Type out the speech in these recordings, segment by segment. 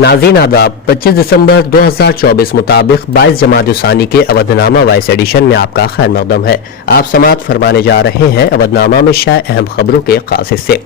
नाज़रीन आदाब, 25 दिसंबर 2024 मुताबिक 22 जमात ثانی के अवधनामा वॉइस एडिशन में आपका खैर मकदम है। आप समाअत फरमाने जा रहे हैं अवधनामा में शाये अहम खबरों के खास हिस्से।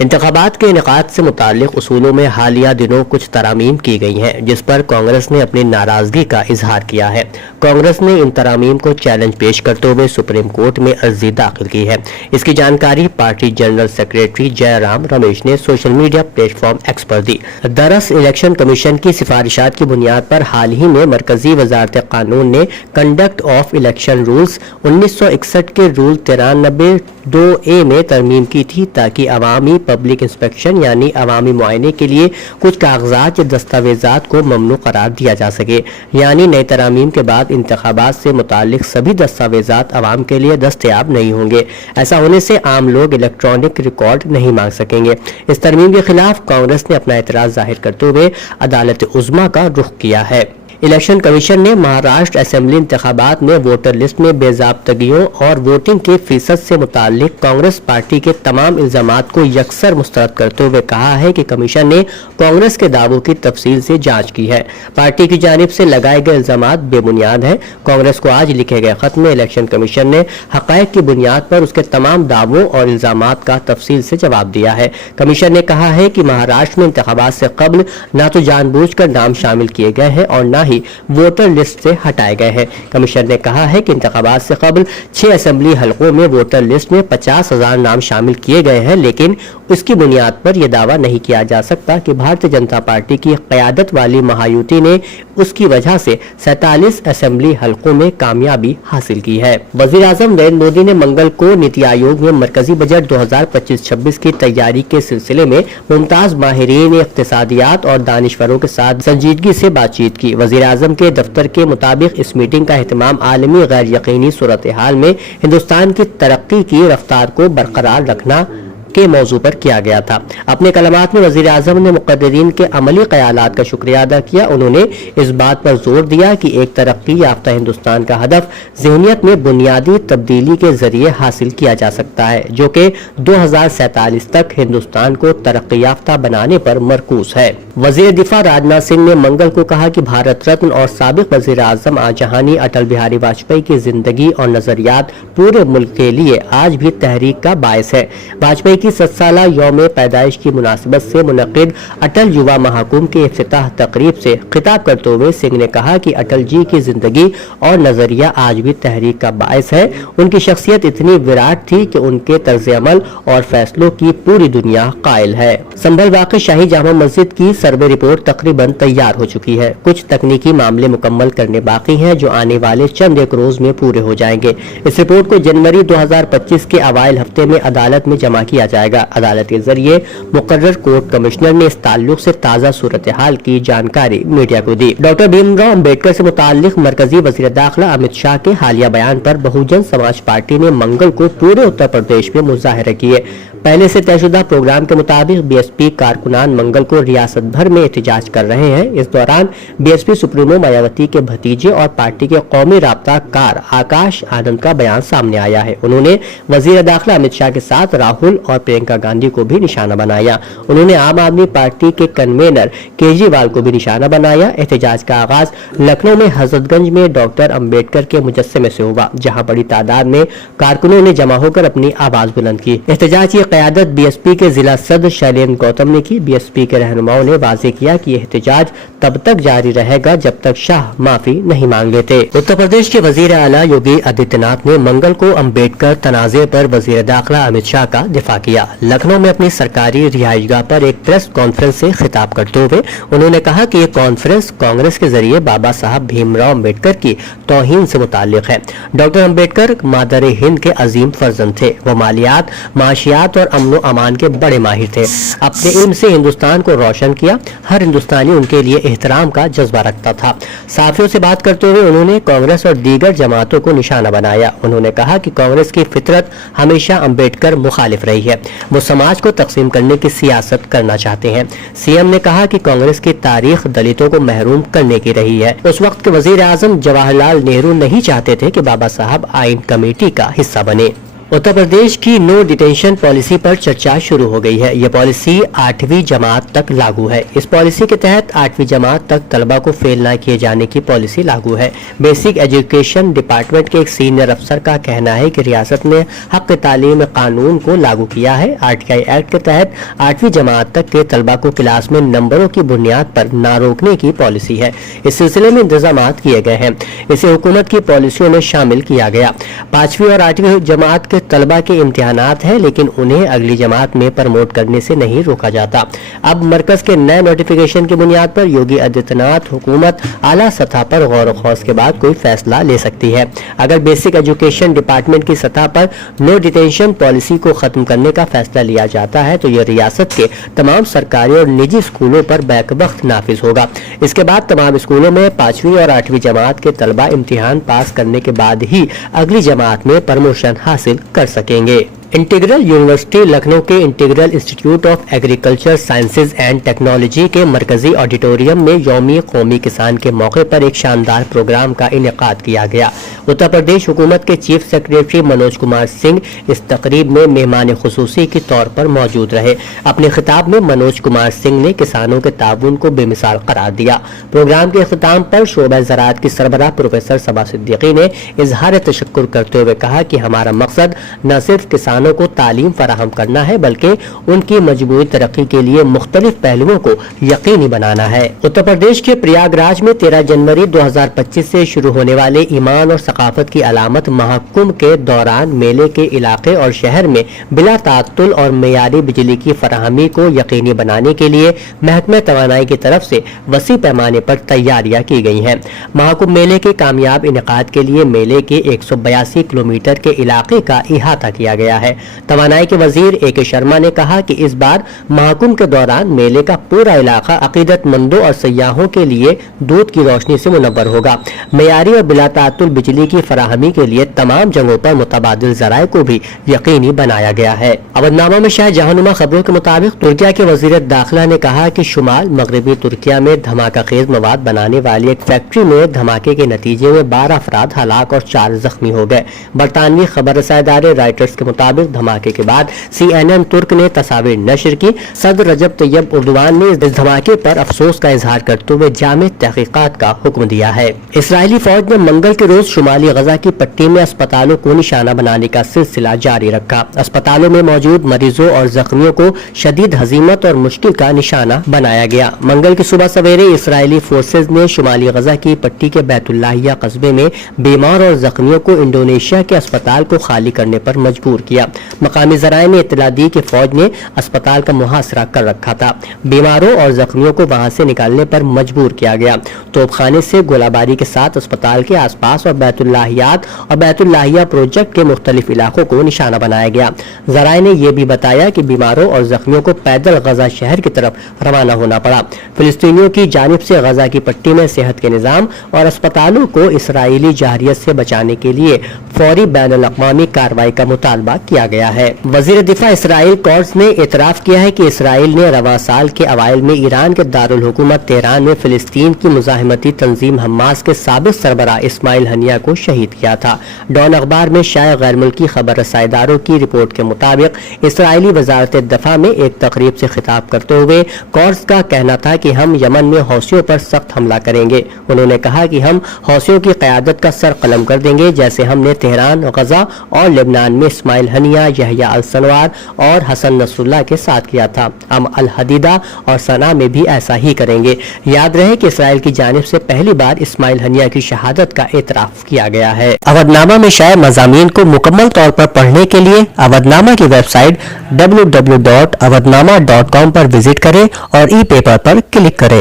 इंतखाबात के इनेकाद से मुताल्लिक उसूलों में हालिया दिनों कुछ तरामीम की गई हैं, जिस पर कांग्रेस ने अपनी नाराजगी का इजहार किया है। कांग्रेस ने इन तरामीम को चैलेंज पेश करते हुए सुप्रीम कोर्ट में अर्जी दाखिल की है। इसकी जानकारी party general secretary Jairam Ramesh ने सोशल मीडिया प्लेटफॉर्म एक्स पर दी। दरअसल इलेक्शन कमीशन की सिफारिशात की बुनियाद पर हाल ही में मरकजी वजारत कानून ने कंडक्ट ऑफ इलेक्शन रूल्स 1961 के रूल 93(2)A में तरमीम की थी, ताकि अवामी पब्लिक इंस्पेक्शन यानी अवामी मुआयने के लिए कुछ कागजात या दस्तावेजात को ममनू करार दिया जा सके। यानी नई तरामीम के बाद इंतखाबात से मुताल्लिक सभी दस्तावेजात अवाम के लिए दस्तयाब नहीं होंगे। ऐसा होने से आम लोग इलेक्ट्रॉनिक रिकॉर्ड नहीं मांग सकेंगे। इस तरमीम के खिलाफ कांग्रेस ने अपना एतराज जाहिर करते हुए अदालत उज़्मा का रुख किया है। इलेक्शन कमीशन ने महाराष्ट्र असेंबली इंतखाबात में वोटर लिस्ट में बेज़ाब्तगियों और वोटिंग के फीसद से मुताल्लिक कांग्रेस पार्टी के तमाम इल्जामात को यकसर मुस्तरद करते हुए कहा है कि कमीशन ने कांग्रेस के दावों की तफसील से जांच की है। पार्टी की जानिब से लगाए गए इल्जामात बेबुनियाद हैं। कांग्रेस को आज लिखे गए खत में इलेक्शन कमीशन ने हक़ाइक़ की बुनियाद पर उसके तमाम दावों और इल्जामात का तफसील से जवाब दिया है। कमीशन ने कहा है कि महाराष्ट्र में इंतखाबात से कबल न तो जानबूझकर नाम शामिल किए गए हैं और न ही वोटर लिस्ट से हटाए गए हैं। कमीशन ने कहा है कि इंतखाबात से कबल 6 असेंबली हलकों में वोटर लिस्ट में 50,000 नाम शामिल किए गए हैं, लेकिन इसकी बुनियाद पर यह दावा नहीं किया जा सकता कि भारतीय जनता पार्टी की क़यादत वाली महायुति ने उसकी वजह से 47 असेंबली हलकों में कामयाबी हासिल की है। वज़ीर आज़म नरेंद्र मोदी ने मंगल को नीति आयोग में मरकजी बजट 2025-26 की तैयारी के सिलसिले में मुमताज माहिरीन इक़्तिसादियात और दानिशवरों के साथ संजीदगी से बातचीत की। वज़ीर आज़म के दफ्तर के मुताबिक इस मीटिंग का एहतमाम आलमी गैर यकीनी सूरत हाल में हिंदुस्तान की तरक्की की रफ्तार को बरकरार रखना के मौजू पर किया गया था। अपने कलमात में वज़ीर आज़म ने मुक़र्रिरीन के अमली ख़यालात का शुक्रिया अदा किया। उन्होंने इस बात पर जोर दिया कि एक तरक्की याफ्ता हिंदुस्तान का हदफ ज़हनियत में बुनियादी तब्दीली के जरिए हासिल किया जा सकता है, जो कि 2047 तक हिंदुस्तान को तरक्की याफ्ता बनाने पर मरकूज है। वज़ीर दिफा राजनाथ सिंह ने मंगल को कहा कि भारत रत्न और साबिक वज़ीर आज़म आजहानी अटल बिहारी वाजपेयी की जिंदगी और नजरियात पूरे मुल्क के लिए आज भी तहरीक का बायस है। वाजपेयी की 7 साला यौम पैदाइश की मुनासिबत से मुनक़िद अटल युवा महाकुंभ के इफ्तिताह तकरीब से खिताब करते हुए सिंह ने कहा कि अटल जी की जिंदगी और नजरिया आज भी तहरीक का बायस है। उनकी शख्सियत इतनी विराट थी कि उनके तर्ज अमल और फैसलों की पूरी दुनिया कायल है। संभल वाक़ई शाही जामा मस्जिद की सर्वे रिपोर्ट तकरीबन तैयार हो चुकी है। कुछ तकनीकी मामले मुकम्मल करने बाकी हैं, जो आने वाले चंद एक रोज में पूरे हो जाएंगे। इस रिपोर्ट को जनवरी 2025 के अवाइल हफ्ते में अदालत में जमा किया जाएगा। अदालत के जरिए मुकर्रर कोर्ट कमिश्नर ने इस ताल्लुक से ताज़ा सूरत हाल की जानकारी मीडिया को दी। डॉक्टर भीमराव अम्बेडकर से मुताल्लिक मरकजी वज़ीर दाखिला अमित शाह के हालिया बयान पर बहुजन समाज पार्टी ने मंगल को पूरे उत्तर प्रदेश में मुजाहरे किए। पहले से तयशुदा प्रोग्राम के मुताबिक बीएसपी कारकुनान मंगल को रियासत भर में एहतजाज कर रहे हैं। इस दौरान बीएसपी सुप्रीमो मायावती के भतीजे और पार्टी के कौमी राब्ता कार आकाश आनंद का बयान सामने आया है। उन्होंने वजीर दाखिला अमित शाह के साथ राहुल और प्रियंका गांधी को भी निशाना बनाया। उन्होंने आम आदमी पार्टी के कन्वेनर केजरीवाल को भी निशाना बनाया। एहतजाज का आगाज लखनऊ में हजरतगंज में डॉक्टर अम्बेडकर के मुजस्समे से हुआ, जहाँ बड़ी तादाद में कारकुनों ने जमा होकर अपनी आवाज बुलंद की। एहतजाज की क़यादत बीएसपी के जिला सदर शैलेंद्र गौतम ने की। बीएसपी के रहनुमाओं ने वाज़ेह किया कि एहतजाज तब तक जारी रहेगा जब तक शाह माफी नहीं मांग लेते। उत्तर प्रदेश के वजीर आला योगी आदित्यनाथ ने मंगल को अम्बेडकर तनाज़े पर वजीर दाखिला अमित शाह का दिफा किया। लखनऊ में अपनी सरकारी रिहाइशगाह पर एक प्रेस कॉन्फ्रेंस से खिताब करते हुए उन्होंने कहा कि ये कॉन्फ्रेंस कांग्रेस के जरिए बाबा साहब भीमराव अम्बेडकर की तौहीन से मुताल्लिक है। डॉक्टर अम्बेडकर मादर हिंद के अजीम फर्जंद थे। वो मालियात, माशियात और अमन व अमान के बड़े माहिर थे। अपने इल्म से हिंदुस्तान को रोशन किया। हर हिंदुस्तानी उनके लिए एहतराम का जज्बा रखता था। साफियों से बात करते हुए उन्होंने कांग्रेस और दीगर जमातों को निशाना बनाया। उन्होंने कहा कि कांग्रेस की फितरत हमेशा अम्बेडकर मुखालिफ रही है। वो समाज को तकसीम करने की सियासत करना चाहते हैं। सीएम ने कहा कि कांग्रेस की तारीख दलितों को महरूम करने की रही है। उस वक्त के वजीर आजम जवाहरलाल नेहरू नहीं चाहते थे कि बाबा साहब आइन कमेटी का हिस्सा बने। उत्तर प्रदेश की नो डिटेंशन पॉलिसी पर चर्चा शुरू हो गई है। यह पॉलिसी 8वीं जमात तक लागू है। इस पॉलिसी के तहत 8वीं जमात तक तलबा को फेल न किए जाने की पॉलिसी लागू है। बेसिक एजुकेशन डिपार्टमेंट के एक सीनियर अफसर का कहना है कि रियासत ने हक तालीम कानून को लागू किया है। आरटीआई एक्ट के तहत 8वीं जमात तक के तलबा को क्लास में नंबरों की बुनियाद पर न रोकने की पॉलिसी है। इस सिलसिले में इंतजाम किए गए हैं। इसे हुकूमत की पॉलिसियों में शामिल किया गया। 5वीं और 8वीं जमात के तलबा के इम्तिहानात हैं, लेकिन उन्हें अगली जमात में प्रमोट करने से नहीं रोका जाता। अब मरकज के नए नोटिफिकेशन की बुनियाद पर योगी आदित्यनाथ हुकूमत आला सतह पर गौर व खौस के बाद कोई फैसला ले सकती है। अगर बेसिक एजुकेशन डिपार्टमेंट की सतह पर नो डिटेंशन पॉलिसी को खत्म करने का फैसला लिया जाता है तो यह रियासत के तमाम सरकारी और निजी स्कूलों पर बैक वक्त नाफिज होगा। इसके बाद तमाम स्कूलों में 5वीं और 8वीं जमात के तलबा इम्तिहान पास करने के बाद ही अगली जमात में प्रमोशन हासिल कर सकेंगे। इंटीग्रल यूनिवर्सिटी लखनऊ के integral institute of agriculture sciences and technology के मरकजी ऑडिटोरियम में यौमी कौमी किसान के मौके पर एक शानदार प्रोग्राम का इनेकाद किया गया। उत्तर प्रदेश हुकूमत के चीफ सेक्रेटरी मनोज कुमार सिंह इस तकरीब में मेहमान खुसूसी के तौर पर मौजूद रहे। अपने खिताब में मनोज कुमार सिंह ने किसानों के ताउन को बेमिसाल करार दिया। प्रोग्राम के अख्ताम पर शोबा ज़राअत की सरबराह प्रोफेसर सबा सिद्दीकी ने इजहार तशक्कुर करते हुए कहा कि हमारा मकसद न सिर्फ किसानों को तालीम फराहम करना है बल्कि उनकी मजमूई तरक्की के लिए मुख्तलिफ पहलुओं को यकीनी बनाना है। उत्तर प्रदेश के प्रयागराज में 13 जनवरी 2025 से शुरू होने वाले ईमान और सकाफत की अलामत महाकुंभ के दौरान मेले के इलाके और शहर में बिला ताअत्तुल और मेयारी बिजली की फराहमी को यकीनी बनाने के लिए महकमे तवानाई की तरफ से वसी पैमाने पर तैयारियां की गई हैं। महाकुंभ मेले के कामयाब इनेकाद के लिए मेले के 182 किलोमीटर के इलाके का इहाता किया गया है। तवानाई के वजीर ए.के. शर्मा ने कहा कि इस बार महाकुंभ के दौरान मेले का पूरा इलाका अकीदतमंदों और सयाहों के लिए दूध की रोशनी से मुनव्वर होगा। मेयारी और बिला ताअत्तुल बिजली की फराहमी के लिए तमाम जगहों पर मुतबादिल ज़राए को भी यकीनी बनाया गया है। अवधनामा में शाह जहानुमा खबरों के मुताबिक तुर्किया के वजीर दाखिला ने कहा कि शुमाल मगरबी तुर्किया में धमाका खेज मवाद बनाने वाली एक फैक्ट्री में धमाके के नतीजे में 12 अफराद हलाक और 4 जख्मी हो गए। बरतानवी खबर रसाई इदारे रॉयटर्स के मुताबिक धमाके के बाद CNN तुर्क ने तस्वीर नशर की। सदर रजब तैयब उर्दवान ने इस धमाके पर अफसोस का इजहार करते हुए जामे तहकीकात का हुक्म दिया है। इसराइली फौज ने मंगल के रोज शुमाली गजा की पट्टी में अस्पतालों को निशाना बनाने का सिलसिला जारी रखा। अस्पतालों में मौजूद मरीजों और जख्मियों को शदीद हजीमत और मुश्किल का निशाना बनाया गया। मंगल की सुबह सवेरे इसराइली फोर्सेज ने शुमाली गजा की पट्टी के बैतुल्लाहिया कस्बे में बीमार और जख्मियों को इंडोनेशिया के अस्पताल को खाली करने पर मजबूर किया। मकामी ज़राए ने इत्तला दी कि फौज ने अस्पताल का मुहासरा कर रखा था। बीमारों और जख्मियों को वहां से निकालने पर मजबूर किया गया। तोपखाने से गोलाबारी के साथ अस्पताल के आसपास और बैतुल्लाहियात और बैतुल्लाहिया प्रोजेक्ट के मुख्तलिफ इलाकों को निशाना बनाया गया। ज़राए ने यह भी बताया कि बीमारों और जख्मियों को पैदल गजा शहर की तरफ रवाना होना पड़ा। फिलिस्तीनियों की जानिब से गजा की पट्टी में सेहत के निज़ाम और अस्पतालों को इसराइली जहरियत से बचाने के लिए फौरी बैनुल अक़वामी कार्रवाई का मुतालबा किया गया है। वजीर दिफा इसराइल कोर्ट्स ने एतराफ़ किया है कि इसराइल ने रवा साल के अवाइल में ईरान के दारुल हुकूमत तेहरान में फिलिस्तीन की मुजाहिमती तंजीम हमास के साबिक सरबराह इस्माइल हनिया को शहीद किया था। डॉन अखबार में शाया गैर मुल्की खबर रसाईदारों की रिपोर्ट के मुताबिक इसराइली वजारत दफा में एक तकरीब से खिताब करते हुए कोर्ट्स का कहना था कि हम यमन में हौसियों पर सख्त हमला करेंगे। उन्होंने कहा कि हम हौसियों की क़यादत का सर कलम कर देंगे, जैसे हमने तेहरान, गजा और लेबनान में इस्माइल हनिया, यहया अल सनवार और हसन नसरुल्लाह के साथ किया था। हम अल हदीदा और सना में भी ऐसा ही करेंगे। याद रहे कि इसराइल की जानिब से पहली बार इस्माइल हनिया की शहादत का एतराफ़ किया गया है। अवधनामा में शाये मज़ामीन को मुकम्मल तौर पर पढ़ने के लिए अवधनामा की वेबसाइट www.awadhnama.com पर विजिट करें और ई पेपर पर क्लिक करें।